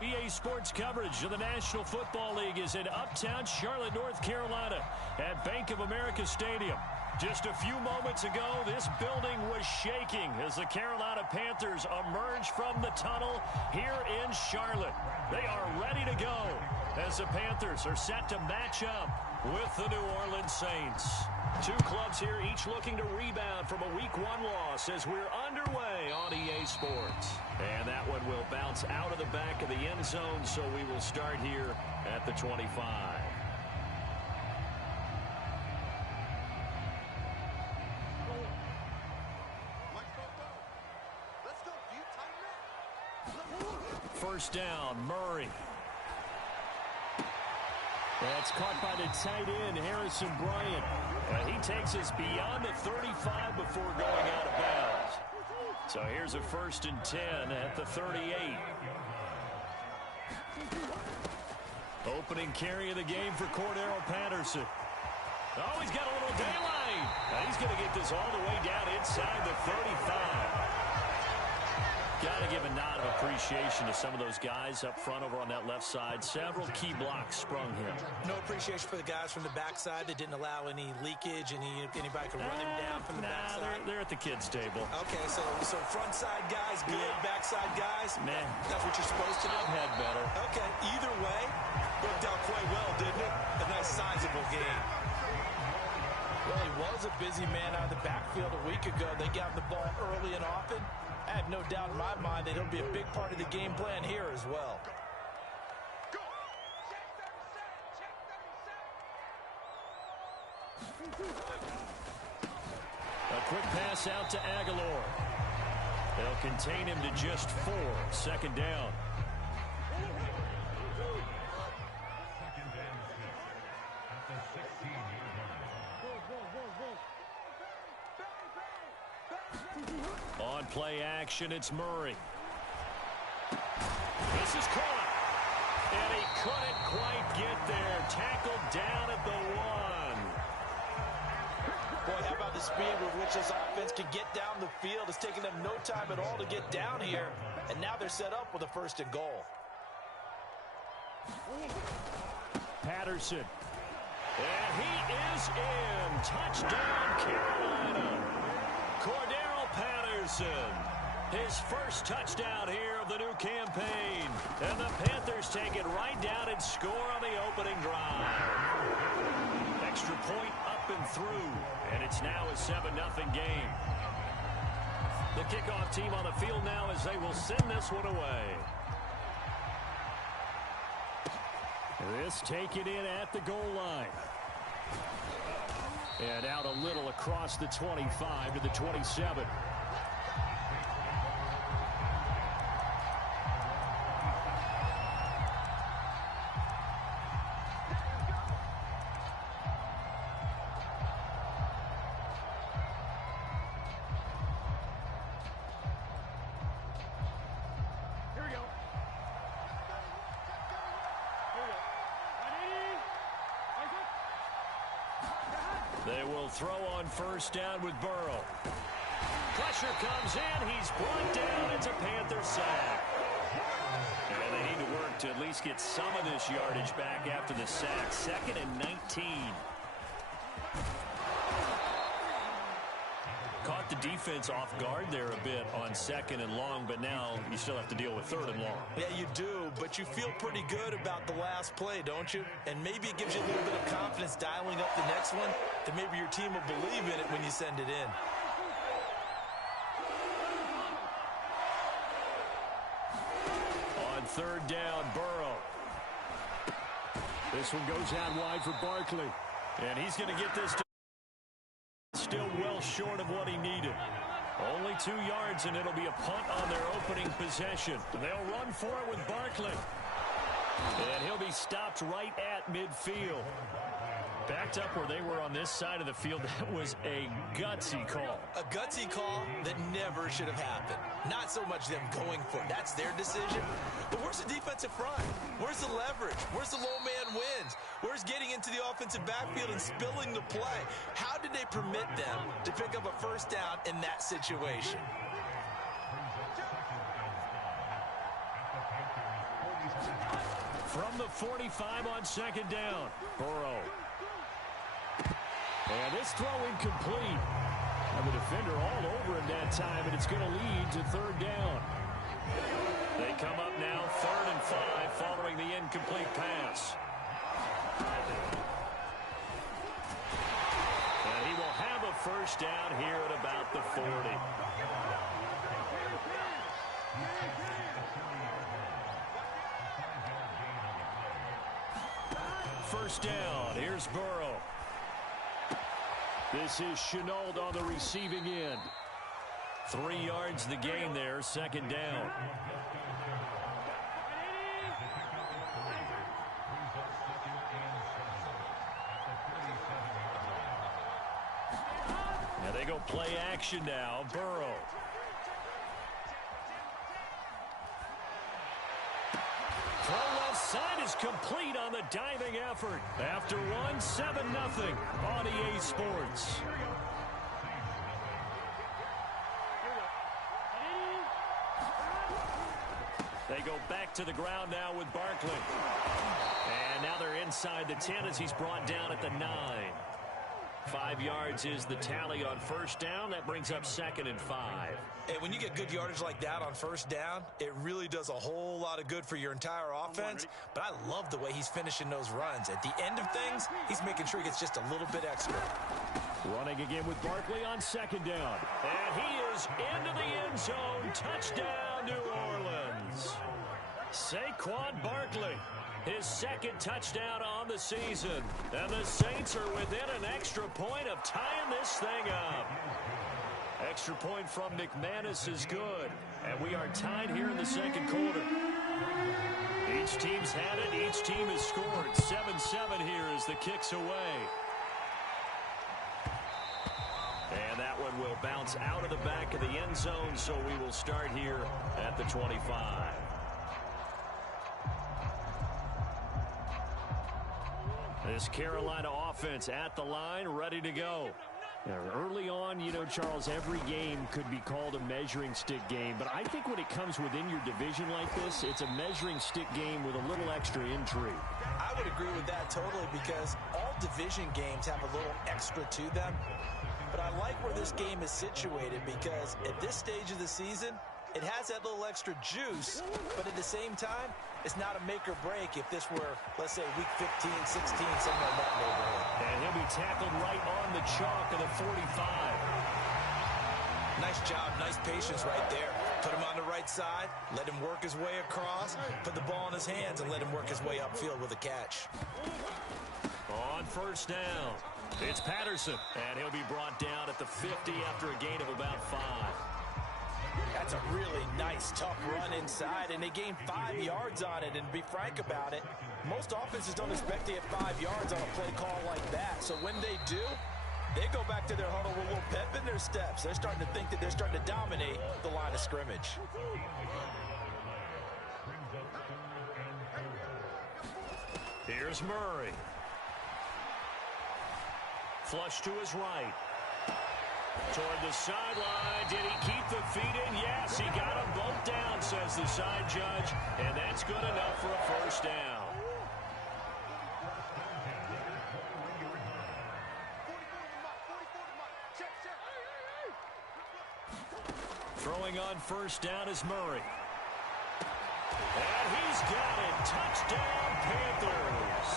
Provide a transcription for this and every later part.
EA Sports coverage of the National Football League is in uptown Charlotte, North Carolina at Bank of America Stadium. Just a few moments ago, this building was shaking as the Carolina Panthers emerged from the tunnel here in Charlotte. They are ready to go as the Panthers are set to match up with the New Orleans Saints. Two clubs here, each looking to rebound from a Week 1 loss as we're underway on EA Sports. And that one will bounce out of the back of the end zone, so we will start here at the 25. First down, Murray. That's caught by the tight end, Harrison Bryant. He takes us beyond the 35 before going out of bounds. So here's a 1st and 10 at the 38. Opening carry of the game for Cordero Patterson. Oh, he's got a little daylight. Now he's going to get this all the way down inside the 35. Got to give a nod of appreciation to some of those guys up front over on that left side. Several key blocks sprung him. No appreciation for the guys from the backside that didn't allow any leakage, anybody could run him down from the backside. They're at the kids' table. Okay, so front side guys good, backside guys, man, that's what you're supposed to do. I've had better. Okay, either way, worked out quite well, didn't it? A nice sizable game. Well, he was a busy man out of the backfield a week ago. They got the ball early and often. I have no doubt in my mind that he'll be a big part of the game plan here as well. A quick pass out to Aguilar. They'll contain him to just 4. 2nd down. On play action, it's Murray. This is caught. And he couldn't quite get there. Tackled down at the 1. Boy, how about the speed with which this offense can get down the field? It's taking them no time at all to get down here. And now they're set up with a 1st and goal. Patterson. And he is in. Touchdown, Carolina. Cordero Patterson, his first touchdown here of the new campaign. And the Panthers take it right down and score on the opening drive. Extra point up and through, and it's now a 7-0 game. The kickoff team on the field now as they will send this one away. This taken in at the goal line. And out a little across the 25 to the 27. They will throw on 1st down with Burrow. Pressure comes in. He's brought down. It's a Panther sack. And they need to work to at least get some of this yardage back after the sack. 2nd and 19. Caught the defense off guard there a bit on 2nd and long, but now you still have to deal with 3rd and long. Yeah, you do, but you feel pretty good about the last play, don't you? And maybe it gives you a little bit of confidence dialing up the next one, that maybe your team will believe in it when you send it in. On 3rd down, Burrow. This one goes out wide for Barkley. And he's going to get this to still well short of what he needed. Only 2 yards, and it'll be a punt on their opening possession. They'll run for it with Barkley. And he'll be stopped right at midfield. Backed up where they were on this side of the field. That was a gutsy call. A gutsy call that never should have happened. Not so much them going for it. That's their decision. But where's the defensive front? Where's the leverage? Where's the low man wins? Where's getting into the offensive backfield and spilling the play? How did they permit them to pick up a 1st down in that situation? From the 45 on second down. Burrow. And this throw incomplete. And the defender all over him that time, and it's going to lead to third down. They come up now 3rd and 5 following the incomplete pass. And he will have a first down here at about the 40. First down. Here's Burrow. This is Chenault on the receiving end. 3 yards the gain there, second down. Now they go play action now. Burrow. Throw left side is complete on the diving effort. After one, 7-0 on EA Sports. They go back to the ground now with Barkley. And now they're inside the 10 as he's brought down at the 9. 5 yards is the tally on first down. That brings up 2nd and 5. And when you get good yardage like that on first down, it really does a whole lot of good for your entire offense. But I love the way he's finishing those runs. At the end of things, he's making sure he gets just a little bit extra. Running again with Barkley on second down. And he is into the end zone. Touchdown, New Orleans. Saquon Barkley. His 2nd touchdown on the season. And the Saints are within an extra point of tying this thing up. Extra point from McManus is good. And we are tied here in the second quarter. Each team's had it. Each team has scored. 7-7 here as the kick's away. And that one will bounce out of the back of the end zone, so we will start here at the 25. This Carolina offense at the line, ready to go. Now, early on, you know, Charles, every game could be called a measuring stick game. But I think when it comes within your division like this, it's a measuring stick game with a little extra intrigue. I would agree with that totally because all division games have a little extra to them. But I like where this game is situated because at this stage of the season, it has that little extra juice, but at the same time, it's not a make or break if this were, let's say, week 15, 16, somewhere in that neighborhood. And he'll be tackled right on the chalk of the 45. Nice job, nice patience right there. Put him on the right side, let him work his way across, put the ball in his hands, and let him work his way upfield with a catch. On first down, it's Patterson, and he'll be brought down at the 50 after a gain of about 5. That's a really nice, tough run inside, and they gained 5 yards on it. And to be frank about it, most offenses don't expect to get 5 yards on a play call like that. So when they do, they go back to their huddle with a little pep in their steps. They're starting to think that they're starting to dominate the line of scrimmage. Here's Murray. Flush to his right. Toward the sideline. Did he keep the feet in? Yes, he got them both down, says the side judge. And that's good enough for a first down. Throwing on first down is Murray. And he's got it. Touchdown, Panthers.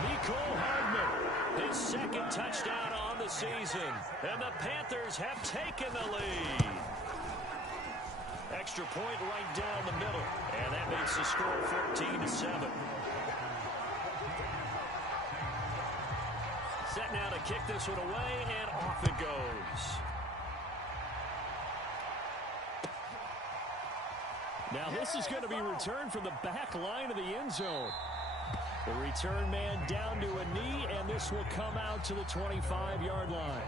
Mecole Hardman, his 2nd touchdown on the season. And the Panthers have taken the lead. Extra point right down the middle. And that makes the score 14-7. Set now to kick this one away, and off it goes. Now this is going to be returned from the back line of the end zone. The return man down to a knee, and this will come out to the 25-yard line.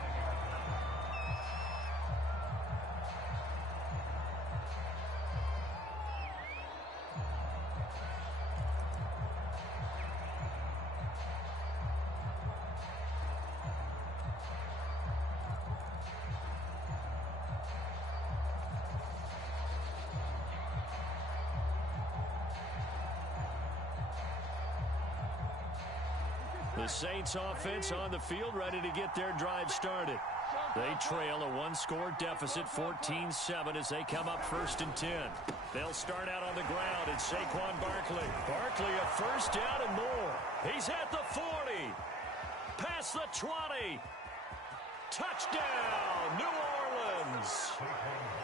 The Saints offense on the field, ready to get their drive started. They trail a one-score deficit, 14-7, as they come up 1st and 10. They'll start out on the ground. It's Saquon Barkley. Barkley a first down and more. He's at the 40. Past the 20. Touchdown, New Orleans.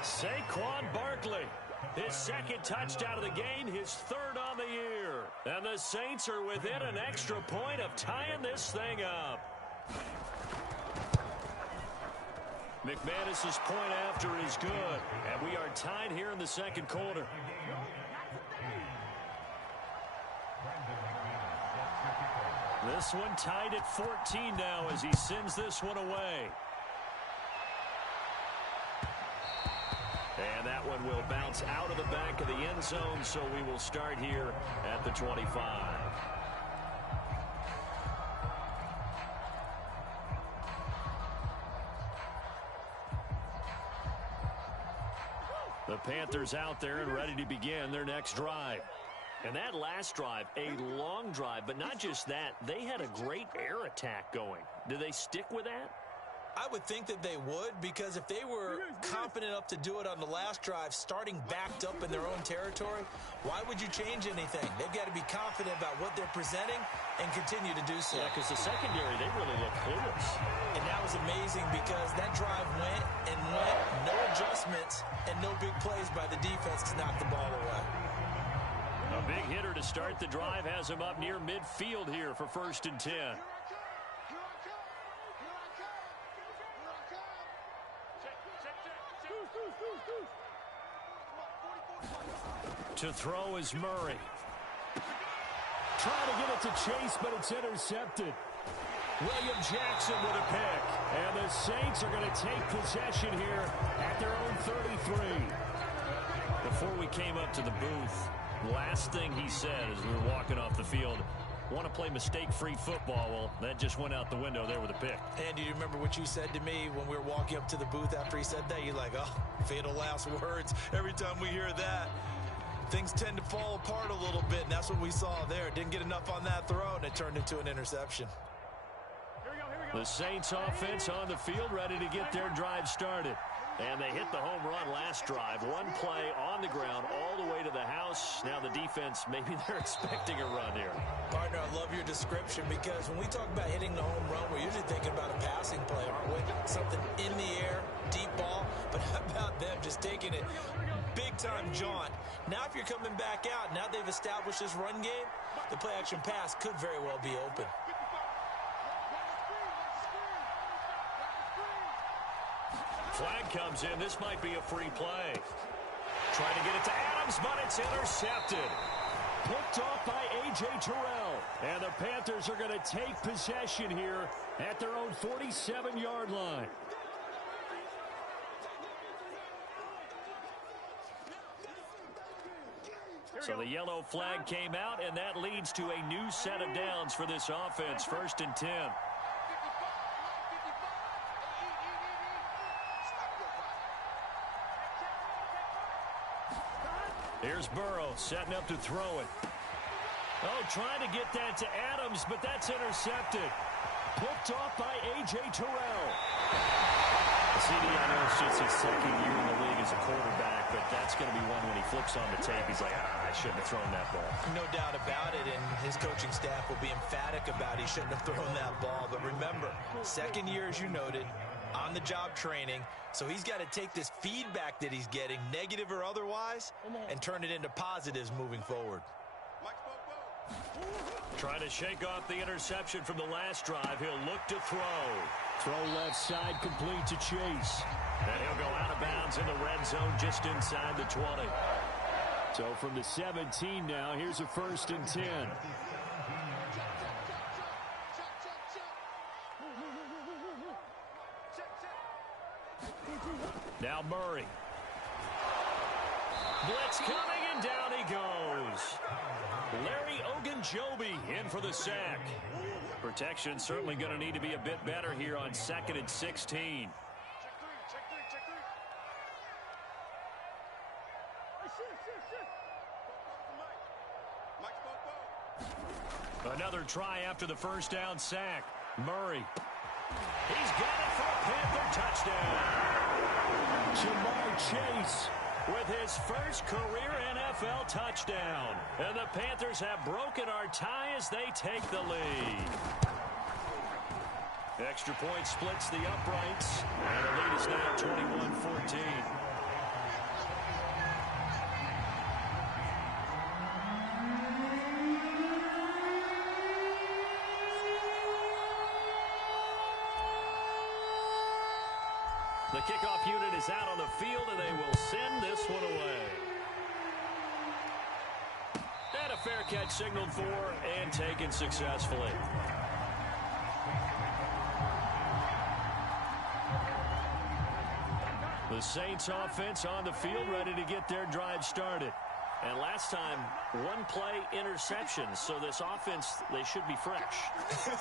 Saquon Barkley. His second touchdown of the game, his third on the year. And the Saints are within an extra point of tying this thing up. McManus's point after is good. And we are tied here in the second quarter. This one tied at 14 now as he sends this one away. And that one will bounce out of the back of the end zone, so we will start here at the 25. The Panthers out there and ready to begin their next drive. And that last drive, a long drive, but not just that, they had a great air attack going. Do they stick with that? I would think that they would, because if they were confident enough to do it on the last drive, starting backed up in their own territory, why would you change anything? They've got to be confident about what they're presenting and continue to do so. Yeah, because the secondary, they really look clueless. And that was amazing because that drive went and went, no adjustments and no big plays by the defense to knock the ball away. A big hitter to start the drive has him up near midfield here for 1st and 10. To throw is Murray. Trying to get it to Chase, but it's intercepted. William Jackson with a pick. And the Saints are going to take possession here at their own 33. Before we came up to the booth, last thing he said as we were walking off the field, want to play mistake-free football. Well, that just went out the window there with a pick. And do you remember what you said to me when we were walking up to the booth after he said that? You're like, oh, fatal last words. Every time we hear that, things tend to fall apart a little bit, and that's what we saw there. Didn't get enough on that throw, and it turned into an interception. Here we go. The Saints offense on the field, ready to get their drive started. And they hit the home run last drive. One play on the ground all the way to the house. Now the defense, maybe they're expecting a run here. Partner, I love your description because when we talk about hitting the home run, we're usually thinking about a passing play, aren't we? Something in the air, deep ball. But how about them just taking it big-time jaunt? Now if you're coming back out, now they've established this run game, the play-action pass could very well be open. Flag comes in. This might be a free play. Trying to get it to Adams, but it's intercepted. Picked off by A.J. Terrell. And the Panthers are going to take possession here at their own 47-yard line. So the yellow flag came out, and that leads to a new set of downs for this offense. 1st and 10. Here's Burrow setting up to throw it. Oh, trying to get that to Adams, but that's intercepted. Picked off by A.J. Terrell. CD, I know it's just his second year in the league as a quarterback, but that's going to be one when he flips on the tape. He's like, I shouldn't have thrown that ball. No doubt about it, and his coaching staff will be emphatic about he shouldn't have thrown that ball. But remember, second year, as you noted, on-the-job training, so he's got to take this feedback that he's getting, negative or otherwise, and turn it into positives moving forward. Trying to shake off the interception from the last drive. He'll look to throw. Throw left side complete to Chase. And he'll go out of bounds in the red zone just inside the 20. So from the 17 now, here's a 1st and 10. Now Murray. Blitz coming, and down he goes. Larry Ogunjobi in for the sack. Protection certainly going to need to be a bit better here on 2nd and 16. Another try after the first down sack. Murray. He's got it for a Panther touchdown. Jamar Chase with his first career NFL touchdown. And the Panthers have broken our tie as they take the lead. Extra point splits the uprights. And the lead is now 21-14. The kickoff unit is out on the field, and they will send this one away. And a fair catch signaled for and taken successfully. The Saints offense on the field ready to get their drive started. And last time, one play interception. So this offense, they should be fresh.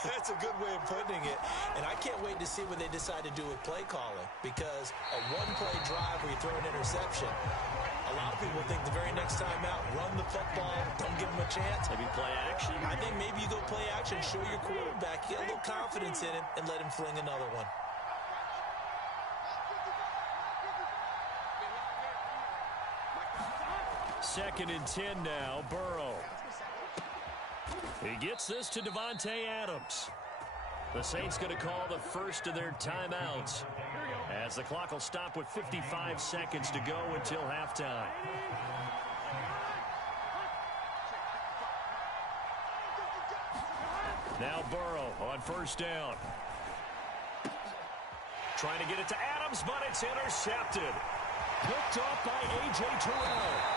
That's a good way of putting it. And I can't wait to see what they decide to do with play calling. Because a one-play drive where you throw an interception, a lot of people think the very next time out, run the football, don't give them a chance. Maybe play action? I think maybe you go play action, show your quarterback, get a little confidence in him, and let him fling another one. Second and 10 now, Burrow. He gets this to Davante Adams. The Saints going to call the first of their timeouts as the clock will stop with 55 seconds to go until halftime. Now Burrow on first down. Trying to get it to Adams, but it's intercepted. Picked off by A.J. Terrell.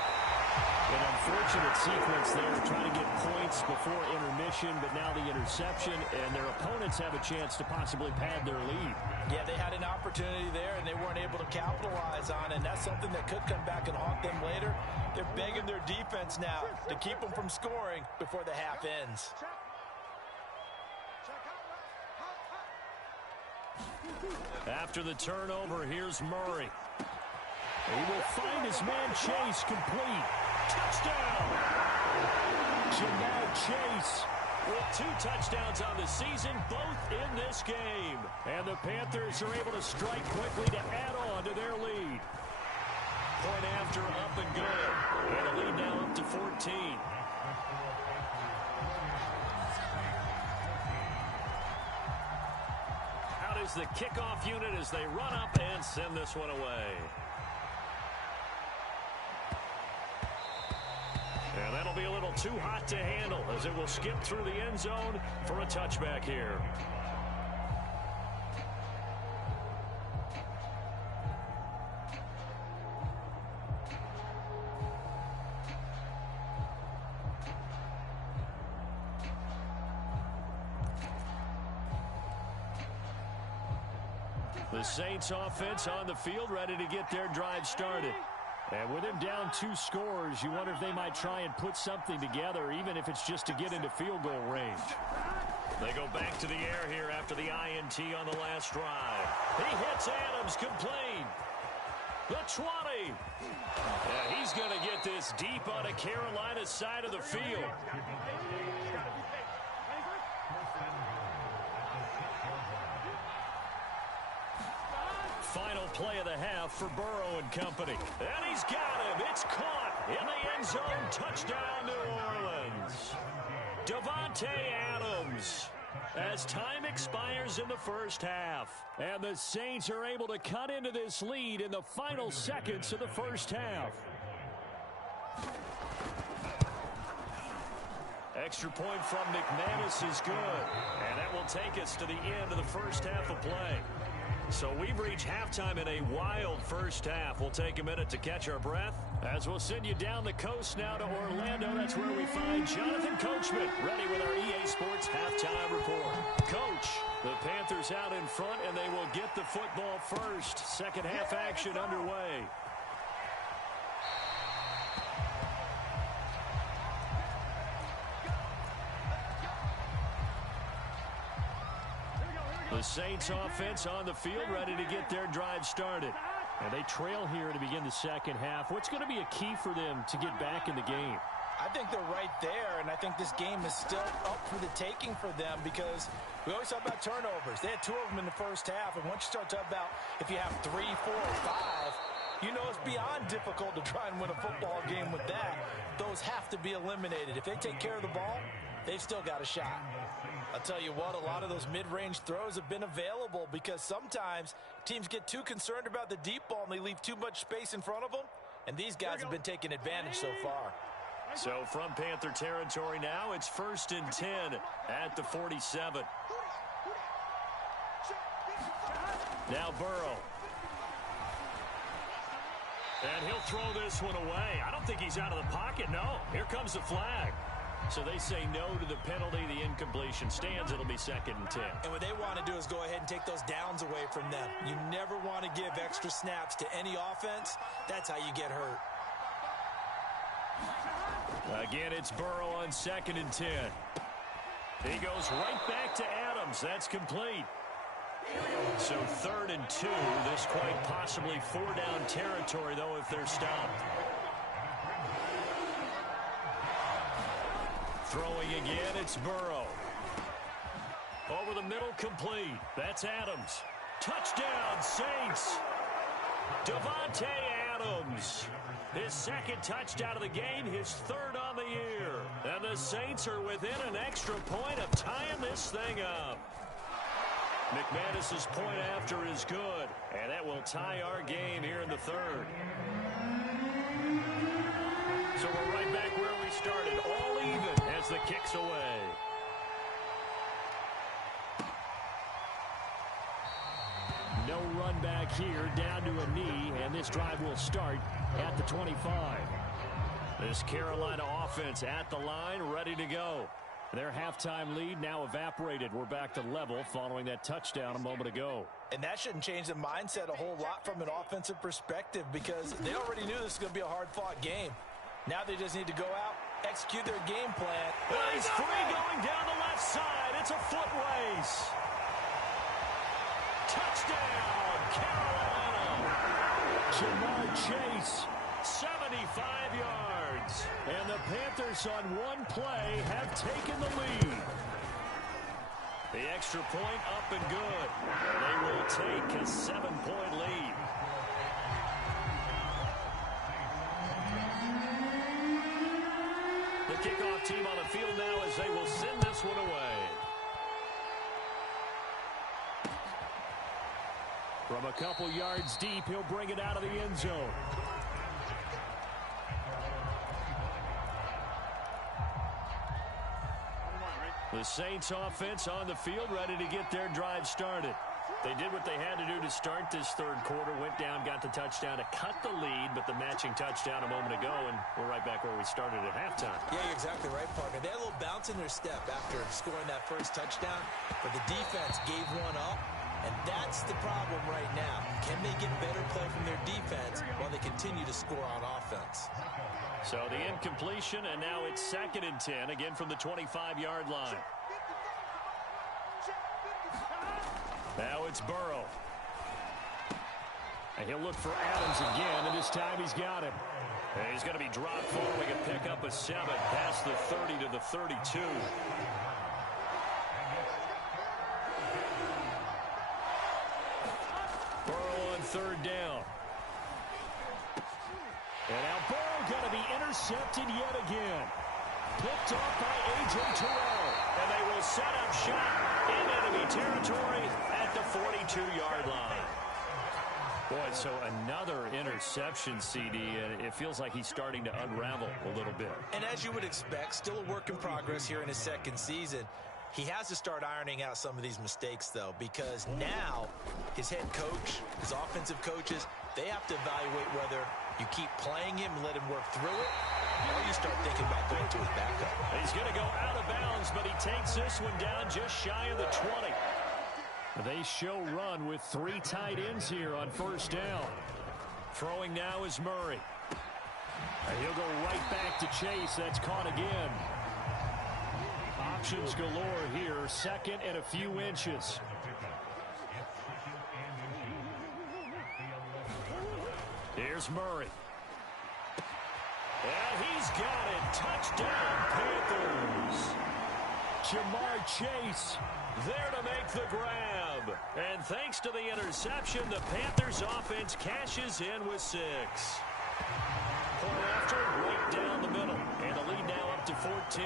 An unfortunate sequence there, trying to get points before intermission, but now the interception, and their opponents have a chance to possibly pad their lead. Yeah, they had an opportunity there, and they weren't able to capitalize on it, and that's something that could come back and haunt them later. They're begging their defense now to keep them from scoring before the half ends. After the turnover, here's Murray. He will find his man Chase complete. Touchdown! Jamar Chase with 2 touchdowns on the season, both in this game. And the Panthers are able to strike quickly to add on to their lead. Point after, up and good. And the lead now up to 14. Out is the kickoff unit as they run up and send this one away. And that'll be a little too hot to handle as it will skip through the end zone for a touchback here. The Saints offense on the field ready to get their drive started. And with him down 2 scores, you wonder if they might try and put something together, even if it's just to get into field goal range. They go back to the air here after the INT on the last drive. He hits Adams complete. The 20. Yeah, he's going to get this deep on a Carolina side of the field. Final play of the half for Burrow and company. And he's got him. It's caught in the end zone. Touchdown, New Orleans. Davante Adams as time expires in the first half. And the Saints are able to cut into this lead in the final seconds of the first half. Extra point from McManus is good. And that will take us to the end of the first half of play. So we've reached halftime in a wild first half. We'll take a minute to catch our breath as we'll send you down the coast now to Orlando. That's where we find Jonathan Coachman ready with our EA Sports halftime report. Coach, the Panthers out in front, and they will get the football first. Second half action underway. The Saints offense on the field ready to get their drive started. And they trail here to begin the second half. What's going to be a key for them to get back in the game? I think they're right there, and I think this game is still up for the taking for them because we always talk about turnovers. They had 2 of them in the first half, and once you start talking about if you have 3, 4, or 5, you know it's beyond difficult to try and win a football game with that. Those have to be eliminated. If they take care of the ball, they've still got a shot. I'll tell you what, a lot of those mid-range throws have been available because sometimes teams get too concerned about the deep ball and they leave too much space in front of them, and these guys have been taking advantage so far. So from Panther territory now, it's 1st and 10 at the 47. Now Burrow. And he'll throw this one away. I don't think he's out of the pocket, no. Here comes the flag. So they say no to the penalty. The incompletion stands. It'll be 2nd and 10. And what they want to do is go ahead and take those downs away from them. You never want to give extra snaps to any offense. That's how you get hurt. Again, it's Burrow on 2nd and 10. He goes right back to Adams. That's complete. So 3rd and 2. This quite possibly 4-down territory, though, if they're stopped. Throwing again, it's Burrow. Over the middle, complete. That's Adams. Touchdown, Saints. Davante Adams. His 2nd touchdown of the game, his 3rd on the year. And the Saints are within an extra point of tying this thing up. McManus's point after is good, and that will tie our game here in the 3rd. So we're right back where we started, all even as the kick's away. No run back here, down to a knee, and this drive will start at the 25. This Carolina offense at the line, ready to go. Their halftime lead now evaporated. We're back to level following that touchdown a moment ago. And that shouldn't change the mindset a whole lot from an offensive perspective because they already knew this was going to be a hard-fought game. Now they just need to go out, execute their game plan. Well, he's free going down the left side. It's a foot race. Touchdown, Carolina. Jamar Chase, 75 yards. And the Panthers on one play have taken the lead. The extra point up and good. They will take a 7-point lead. The kickoff team on the field now as they will send this one away. From a couple yards deep, he'll bring it out of the end zone. The Saints offense on the field ready to get their drive started. They did what they had to do to start this 3rd quarter, went down, got the touchdown to cut the lead, but the matching touchdown a moment ago, and we're right back where we started at halftime. Yeah, you're exactly right, Parker. They had a little bounce in their step after scoring that first touchdown, but the defense gave one up, and that's the problem right now. Can they get better play from their defense while they continue to score on offense? So the incompletion, and now it's 2nd and 10, again from the 25-yard line. Now it's Burrow. And he'll look for Adams again, and this time he's got him. And he's going to be dropped following a pick-up of 7 past the 30 to the 32. Burrow on 3rd down. And now Burrow going to be intercepted yet again. Picked off by A.J. Terrell. And they will set up shop in enemy territory at the 42-yard line. Boy, so another interception, CD, and it feels like he's starting to unravel a little bit. And as you would expect, still a work in progress here in his 2nd season. He has to start ironing out some of these mistakes, though, because now his head coach, his offensive coaches, they have to evaluate whether you keep playing him and let him work through it, or you start thinking about going to his backup. He's going to go out of bounds, but he takes this one down just shy of the 20. They show run with 3 tight ends here on 1st down. Throwing now is Murray. And he'll go right back to Chase. That's caught again. Options galore here. 2nd and a few inches. Here's Murray. And he's got it. Touchdown, Panthers. Jamar Chase there to make the grab. And thanks to the interception, the Panthers offense cashes in with 6. Point after, right down the middle. And the lead now up to 14.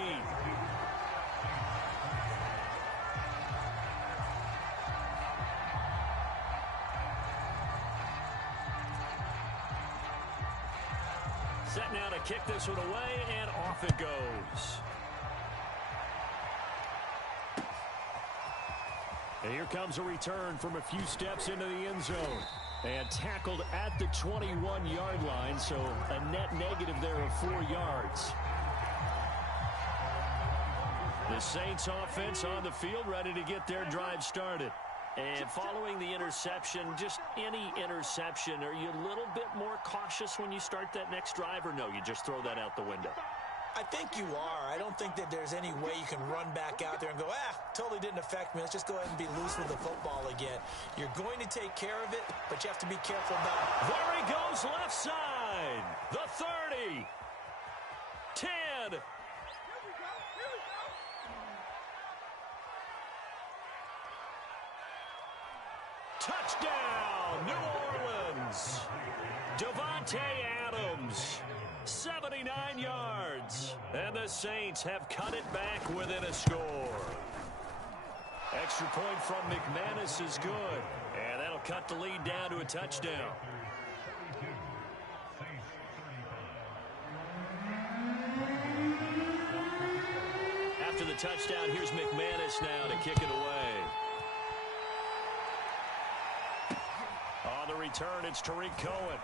Set now to kick this one away, and off it goes. And here comes a return from a few steps into the end zone. And tackled at the 21-yard line, so a net negative there of 4 yards. The Saints offense on the field, ready to get their drive started. And following the interception, just any interception, are you a little bit more cautious when you start that next drive, or no, you just throw that out the window? I think you are. I don't think that there's any way you can run back out there and go, totally didn't affect me. Let's just go ahead and be loose with the football again. You're going to take care of it, but you have to be careful about it. There he goes, left side. The 30. 10. Touchdown, New Orleans. Devontae Adams, 79 yards. And the Saints have cut it back within a score. Extra point from McManus is good. And that'll cut the lead down to a touchdown. After the touchdown, here's McManus now to kick it away. On the return, it's Tariq Cohen.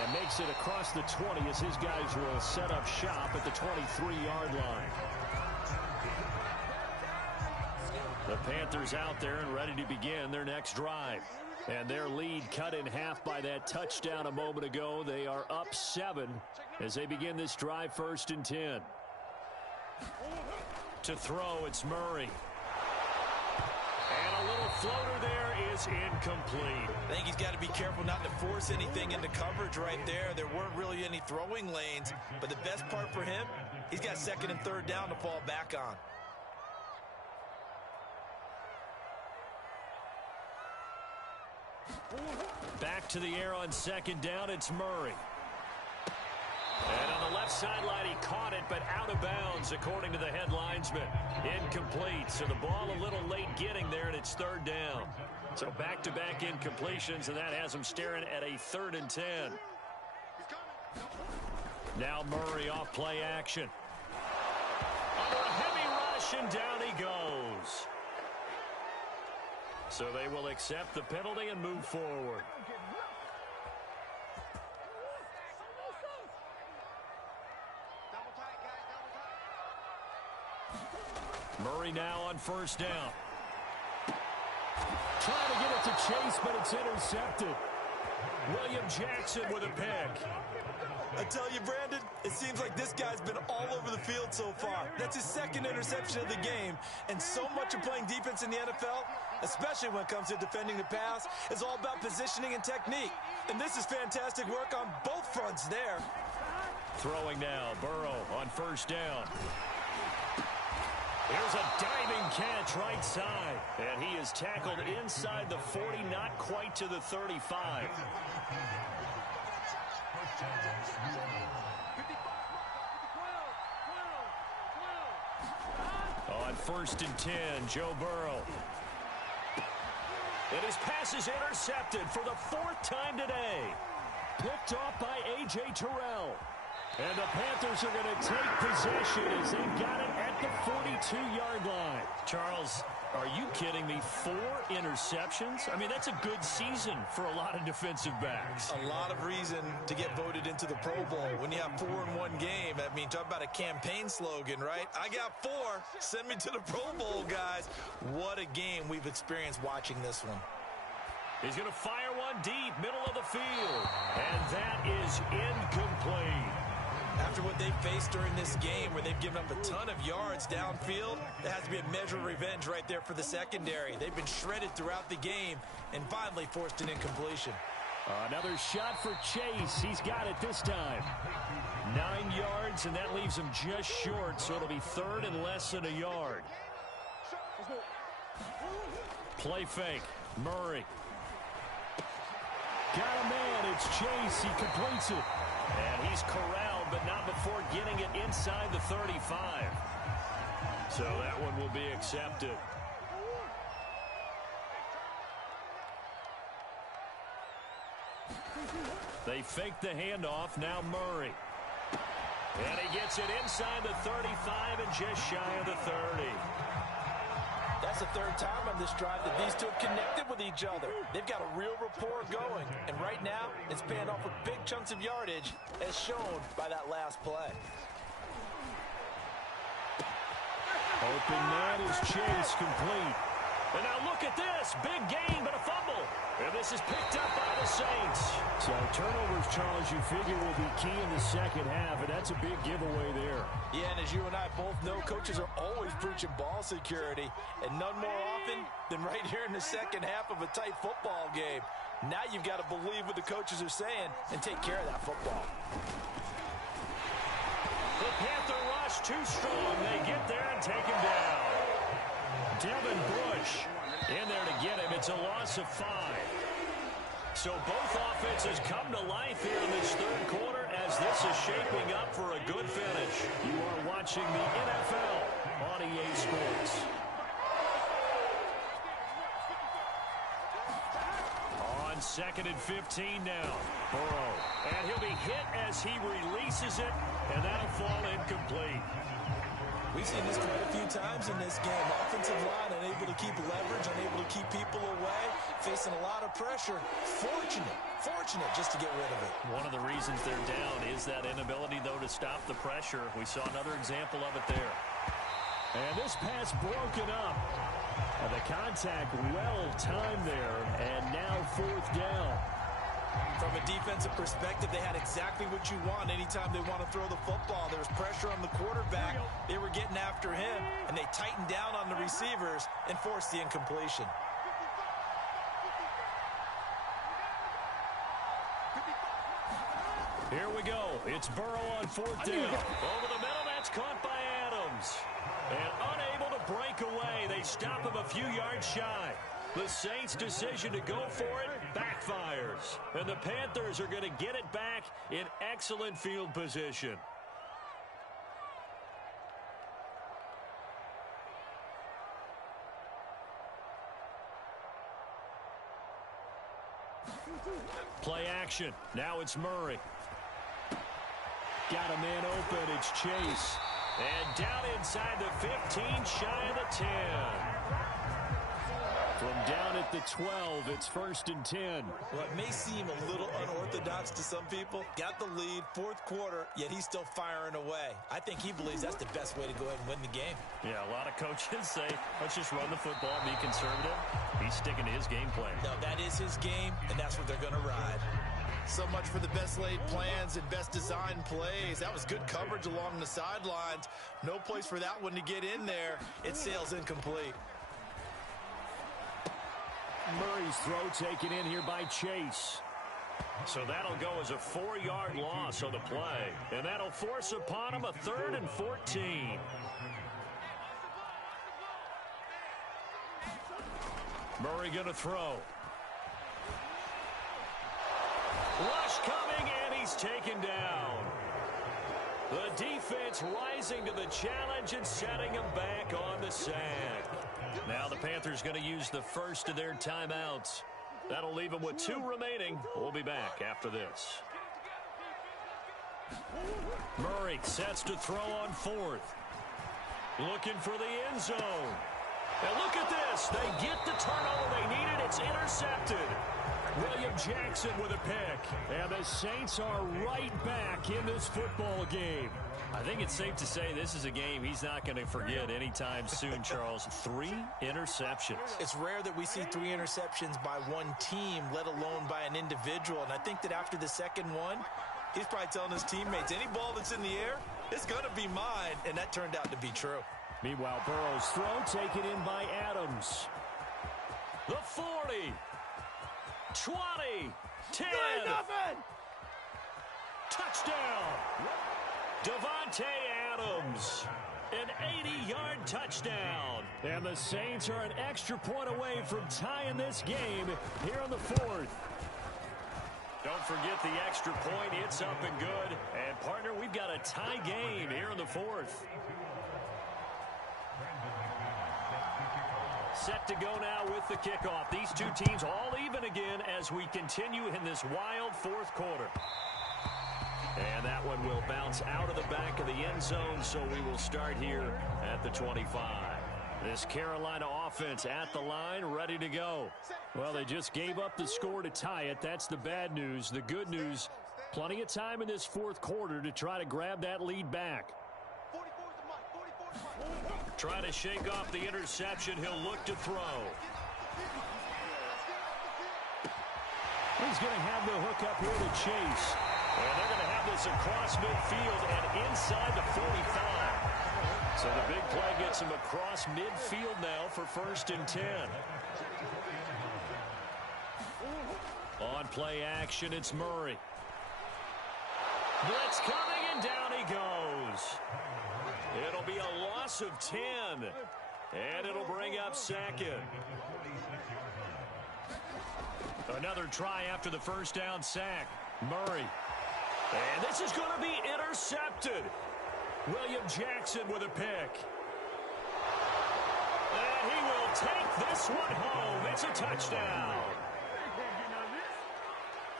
And makes it across the 20 as his guys will set up shop at the 23-yard line. The Panthers out there and ready to begin their next drive. And their lead cut in half by that touchdown a moment ago. They are up 7 as they begin this drive, 1st and 10. To throw, it's Murray. And a little floater there is incomplete. I think he's got to be careful not to force anything into coverage right there. There weren't really any throwing lanes, but the best part for him, he's got 2nd and 3rd down to fall back on. Back to the air on 2nd down, it's Murray. And on the left sideline, he caught it, but out of bounds, according to the head linesman. Incomplete, so the ball a little late getting there, and it's 3rd down. So back-to-back incompletions, and that has him staring at a 3rd and 10. Now Murray off play action. Under a heavy rush, and down he goes. So they will accept the penalty and move forward. Murray now on 1st down. Trying to get it to Chase, but it's intercepted. William Jackson with a pick. I tell you, Brandon, it seems like this guy's been all over the field so far. That's his 2nd interception of the game. And so much of playing defense in the NFL, especially when it comes to defending the pass, is all about positioning and technique. And this is fantastic work on both fronts there. Throwing now, Burrow on 1st down. Here's a diving catch right side. And he is tackled inside the 40, not quite to the 35. On 1st and 10, Joe Burrow. And his pass is intercepted for the 4th time today. Picked off by A.J. Terrell. And the Panthers are going to take possession as they got it at the 42-yard line. Charles, are you kidding me? 4 interceptions? I mean, that's a good season for a lot of defensive backs. A lot of reason to get voted into the Pro Bowl when you have 4 in one game. I mean, talk about a campaign slogan, right? I got 4. Send me to the Pro Bowl, guys. What a game we've experienced watching this one. He's going to fire one deep, middle of the field. And that is incomplete. After what they faced during this game where they've given up a ton of yards downfield, that has to be a measure of revenge right there for the secondary. They've been shredded throughout the game and finally forced an incompletion. Another shot for Chase. He's got it this time. 9 yards, and that leaves him just short, so it'll be third and less than a yard. Play fake. Murray. Got a man. It's Chase. He completes it. And he's corralled, but not before getting it inside the 35. So that one will be accepted. They fake the handoff. Now Murray. And he gets it inside the 35 and just shy of the 30. That's the third time on this drive that these two have connected with each other. They've got a real rapport going. And right now, it's paying off with big chunks of yardage, as shown by that last play. Open man is Chase, complete. And now look at this. Big gain, but a fumble. And this is picked up by the Saints. So turnovers, Charles, you figure will be key in the second half, and that's a big giveaway there. Yeah, and as you and I both know, coaches are always preaching ball security, and none more often than right here in the second half of a tight football game. Now you've got to believe what the coaches are saying and take care of that football. The Panther rush too strong. They get there and take him down. Devin Bush in there to get him. It's a loss of 5. So both offenses come to life here in this third quarter as this is shaping up for a good finish. You are watching the NFL on EA Sports. On 2nd and 15 now. Burrow. And he'll be hit as he releases it, and that'll fall incomplete. We've seen this quite a few times in this game. Offensive line unable to keep leverage, unable to keep people away, facing a lot of pressure. Fortunate just to get rid of it. One of the reasons they're down is that inability, though, to stop the pressure. We saw another example of it there. And this pass broken up. And the contact well timed there, and now 4th down. From a defensive perspective, they had exactly what you want anytime they want to throw the football. There was pressure on the quarterback. They were getting after him, and they tightened down on the receivers and forced the incompletion. Here we go. It's Burrow on 4th down. Over the middle, that's caught by Adams. And unable to break away, they stop him a few yards shy. The Saints' decision to go for it backfires. And the Panthers are going to get it back in excellent field position. Play action. Now it's Murray. Got a man open. It's Chase. And down inside the 15, shy of the 10. From down at the 12, it's 1st and 10. Well, it may seem a little unorthodox to some people. Got the lead, 4th quarter, yet he's still firing away. I think he believes that's the best way to go ahead and win the game. Yeah, a lot of coaches say, let's just run the football, be conservative. He's sticking to his game plan. No, that is his game, and that's what they're going to ride. So much for the best laid plans and best designed plays. That was good coverage along the sidelines. No place for that one to get in there. It sails incomplete. Murray's throw taken in here by Chase. So that'll go as a 4-yard loss on the play. And that'll force upon him a 3rd and 14. Murray going to throw. Rush coming, and he's taken down. The defense rising to the challenge and setting him back on the sack. Now the Panthers going to use the first of their timeouts. That'll leave them with 2 remaining. We'll be back after this. Murray sets to throw on 4th. Looking for the end zone. And look at this. They get the turnover they needed. It's intercepted. William Jackson with a pick. And the Saints are right back in this football game. I think it's safe to say this is a game he's not going to forget anytime soon, Charles. 3 interceptions. It's rare that we see 3 interceptions by one team, let alone by an individual. And I think that after the second one, he's probably telling his teammates, any ball that's in the air, it's going to be mine. And that turned out to be true. Meanwhile, Burrow's throw taken in by Adams. The 40. 20, 10. Touchdown. Devontae Adams. An 80-yard touchdown. And the Saints are an extra point away from tying this game here in the fourth. Don't forget the extra point. It's up and good. And, partner, we've got a tie game here in the fourth. Set to go now with the kickoff. These two teams all even again as we continue in this wild fourth quarter. And that one will bounce out of the back of the end zone, so we will start here at the 25. This Carolina offense at the line, ready to go. Well, they just gave up the score to tie it. That's the bad news. The good news, plenty of time in this fourth quarter to try to grab that lead back. Trying to shake off the interception. He'll look to throw. He's going to have the hook up here to Chase. And they're going to have this across midfield and inside the 45. So the big play gets him across midfield now for 1st and 10. On play action, it's Murray. Blitz coming, and down he goes. It'll be a loss of 10. And it'll bring up 2nd. Another try after the first down sack. Murray. And this is going to be intercepted. William Jackson with a pick. And he will take this one home. It's a touchdown.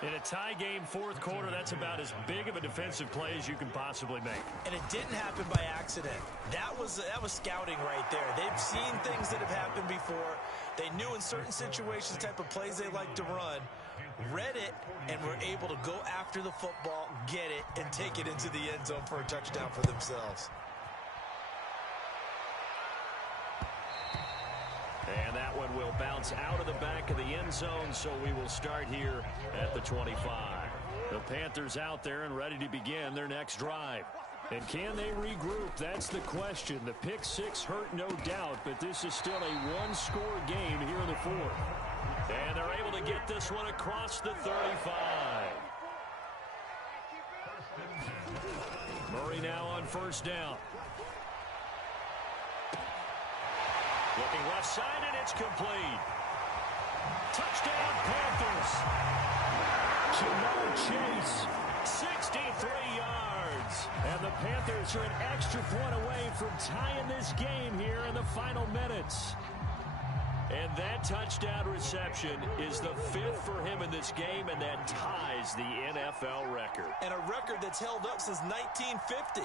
In a tie game fourth quarter, that's about as big of a defensive play as you can possibly make. And it didn't happen by accident. That was scouting right there. They've seen things that have happened before. They knew in certain situations the type of plays they like to run. Read it, and were able to go after the football, get it, and take it into the end zone for a touchdown for themselves. And that one will bounce out of the back of the end zone, so we will start here at the 25. The Panthers out there and ready to begin their next drive. And can they regroup? That's the question. The pick six hurt, no doubt, but this is still a one-score game here in the fourth. And they're able to get this one across the 35. Murray now on first down. Looking left side, and it's complete. Touchdown, Panthers. Jamar Chase, 63 yards. And the Panthers are an extra point away from tying this game here in the final minutes. And that touchdown reception is the 5th for him in this game, and that ties the NFL record. And a record that's held up since 1950.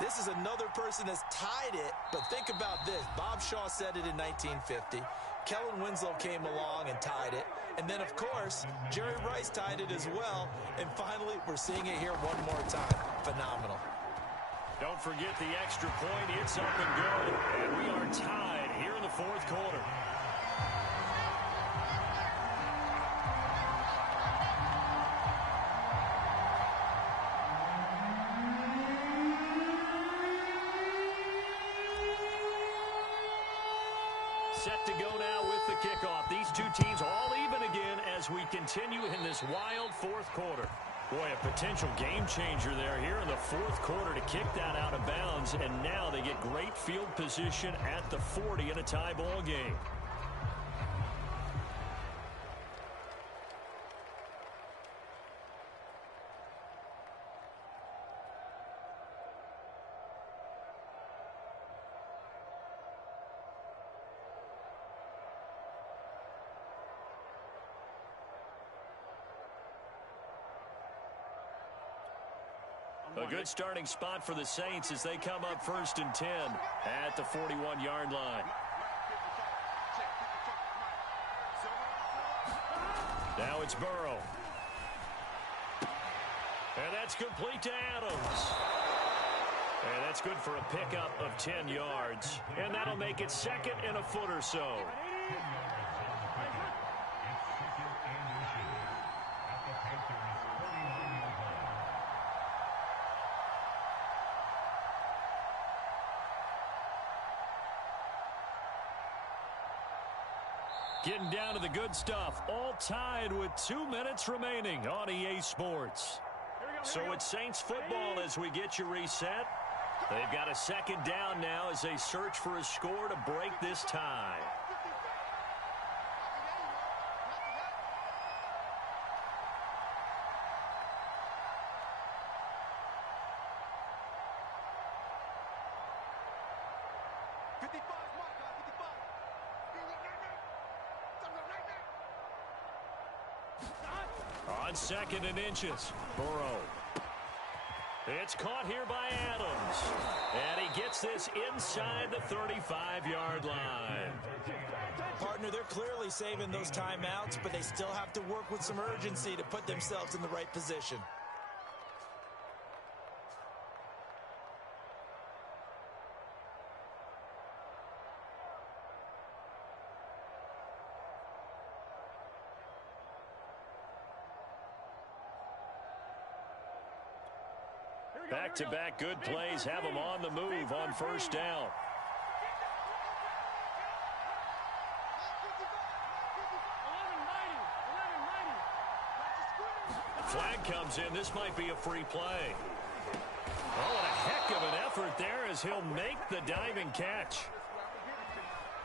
This is another person that's tied it, but think about this. Bob Shaw said it in 1950. Kellen Winslow came along and tied it. And then, of course, Jerry Rice tied it as well. And finally, we're seeing it here one more time. Phenomenal. Don't forget the extra point. It's up and good. And we are tied here in the fourth quarter. Set to go now with the kickoff. These two teams all even again as we continue in this wild fourth quarter. Boy, a potential game changer there here in the fourth quarter to kick that out of bounds. And now they get great field position at the 40 in a tie ball game. A good starting spot for the Saints as they come up 1st and 10 at the 41-yard line. Now it's Burrow. And that's complete to Adams. And that's good for a pickup of 10 yards. And that'll make it 2nd and a foot or so. Getting down to the good stuff. All tied with 2 minutes remaining on EA Sports. So it's Saints football as we get you reset. They've got a second down now as they search for a score to break this tie. On 2nd and inches, Burrow. It's caught here by Adams. And he gets this inside the 35-yard line. Partner, they're clearly saving those timeouts, but they still have to work with some urgency to put themselves in the right position. Back-to-back good plays have them on the move on first down. Flag comes in. This might be a free play. Oh, what a heck of an effort there as he'll make the diving catch.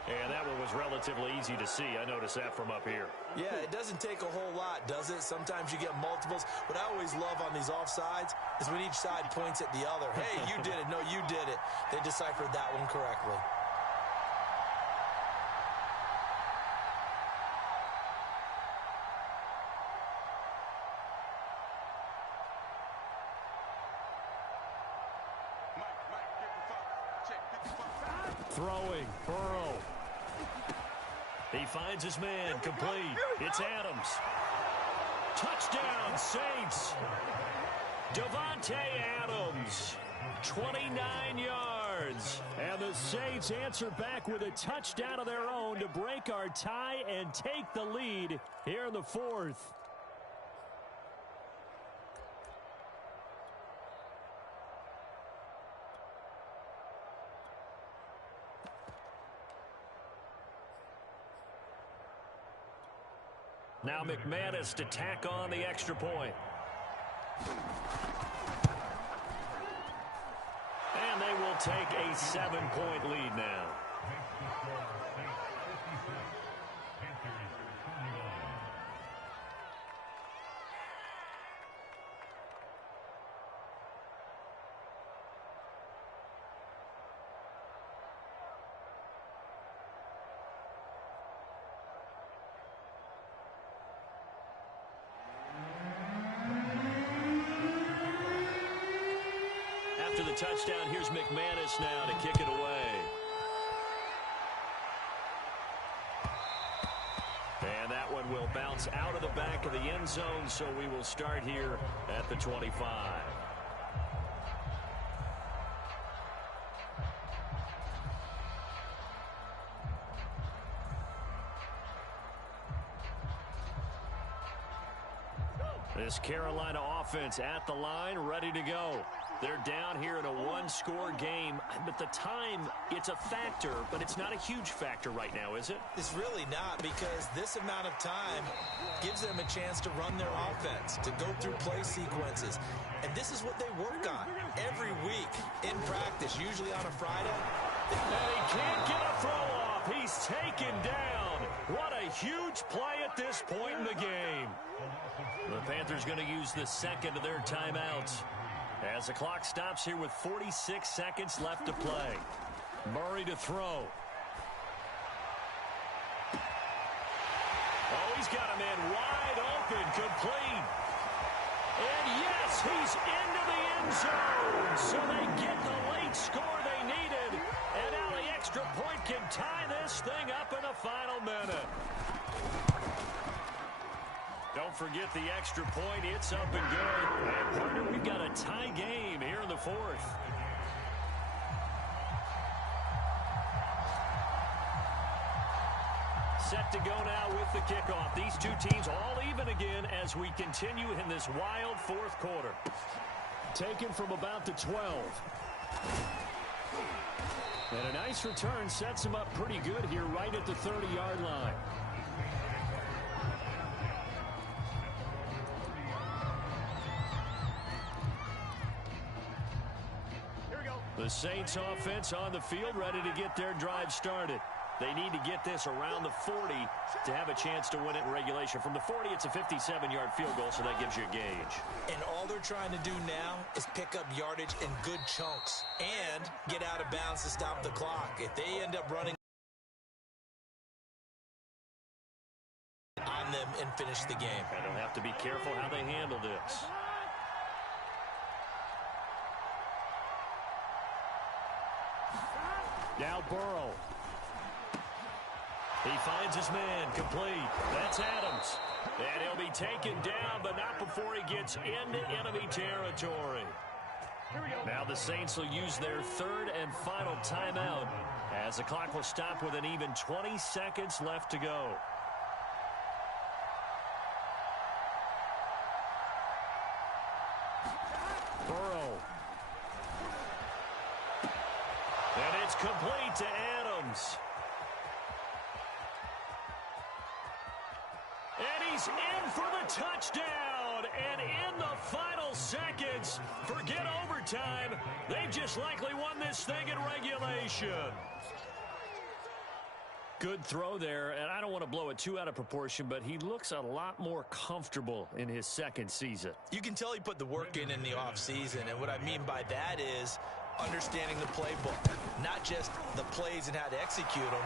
And that one was relatively easy to see. I noticed that from up here. Yeah, it doesn't take a whole lot, does it? Sometimes you get multiples. What I always love on these offsides is when each side points at the other. Hey, you did it. No, you did it. They deciphered that one correctly. Throwing, Burrow. He finds his man, complete. It's Adams. Touchdown, Saints. Davante Adams, 29 yards. And the Saints answer back with a touchdown of their own to break our tie and take the lead here in the 4th. Now McManus to tack on the extra point. And they will take a 7-point lead now. After the touchdown, here's McManus now to kick it away. And that one will bounce out of the back of the end zone, so we will start here at the 25. This Carolina offense at the line, ready to go. They're down here in a one-score game, but the time, it's a factor, but it's not a huge factor right now, is it? It's really not, because this amount of time gives them a chance to run their offense, to go through play sequences. And this is what they work on every week in practice, usually on a Friday. And he can't get a throw off. He's taken down. What a huge play at this point in the game. The Panthers going to use the second of their timeouts as the clock stops here with 46 seconds left to play. Murray to throw. Oh, he's got a man wide open, complete. And yes, he's into the end zone. So they get the late score they needed. And now the extra point can tie this thing up in the final minute. Don't forget the extra point. It's up and good. And partner, we've got a tie game here in the 4th. Set to go now with the kickoff. These two teams all even again as we continue in this wild 4th quarter. Taken from about the 12. And a nice return sets him up pretty good here right at the 30-yard line. The Saints offense on the field, ready to get their drive started. They need to get this around the 40 to have a chance to win it in regulation. From the 40, it's a 57-yard field goal, so that gives you a gauge. And all they're trying to do now is pick up yardage in good chunks and get out of bounds to stop the clock. If they end up running on them and finish the game. And they'll have to be careful how they handle this. Now Burrow. He finds his man, complete. That's Adams. And he'll be taken down, but not before he gets into enemy territory. Now the Saints will use their third and final timeout as the clock will stop with an even 20 seconds left to go. Burrow. And it's complete to Adams. And he's in for the touchdown. And in the final seconds, forget overtime. They've just likely won this thing in regulation. Good throw there, and I don't want to blow it too out of proportion, but he looks a lot more comfortable in his second season. You can tell he put the work in the offseason, and what I mean by that is understanding the playbook, not just the plays and how to execute them,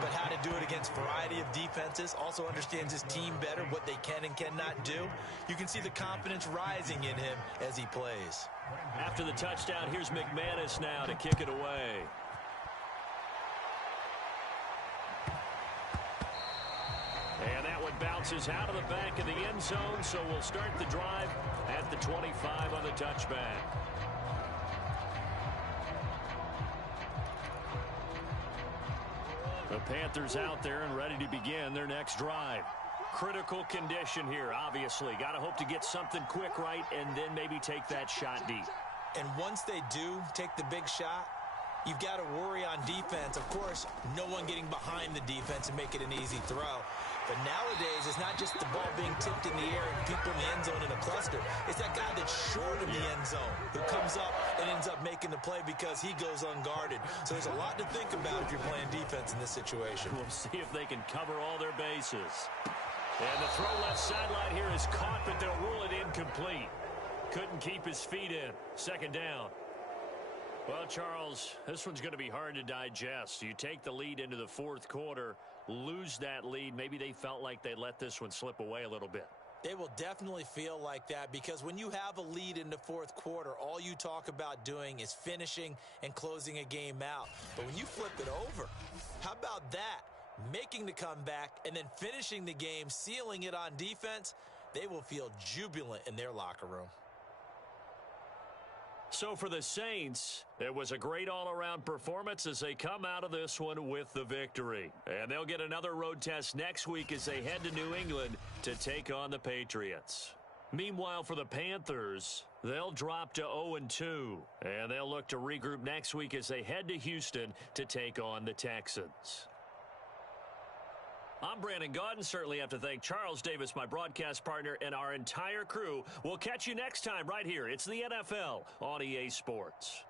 but how to do it against a variety of defenses. Also understands his team better, what they can and cannot do. You can see the confidence rising in him as he plays. After the touchdown, here's McManus now to kick it away. And that one bounces out of the back of the end zone, so we'll start the drive at the 25 on the touchback. The Panthers out there and ready to begin their next drive. Critical condition here, obviously. Got to hope to get something quick right and then maybe take that shot deep. And once they do take the big shot, you've got to worry on defense. Of course, no one getting behind the defense and make it an easy throw. But nowadays, it's not just the ball being tipped in the air and people in the end zone in a cluster. It's that guy that's short of the end zone who comes up and ends up making the play because he goes unguarded. So there's a lot to think about if you're playing defense in this situation. We'll see if they can cover all their bases. And the throw left sideline here is caught, but they'll rule it incomplete. Couldn't keep his feet in. Second down. Well, Charles, this one's going to be hard to digest. You take the lead into the fourth quarter, lose that lead. Maybe they felt like they let this one slip away a little bit. They will definitely feel like that because when you have a lead in the fourth quarter, all you talk about doing is finishing and closing a game out. But when you flip it over, how about that? Making the comeback and then finishing the game, sealing it on defense, they will feel jubilant in their locker room. So for the Saints, it was a great all-around performance as they come out of this one with the victory. And they'll get another road test next week as they head to New England to take on the Patriots. Meanwhile, for the Panthers, they'll drop to 0-2. And they'll look to regroup next week as they head to Houston to take on the Texans. I'm Brandon Gaudin. Certainly have to thank Charles Davis, my broadcast partner, and our entire crew. We'll catch you next time right here. It's the NFL on EA Sports.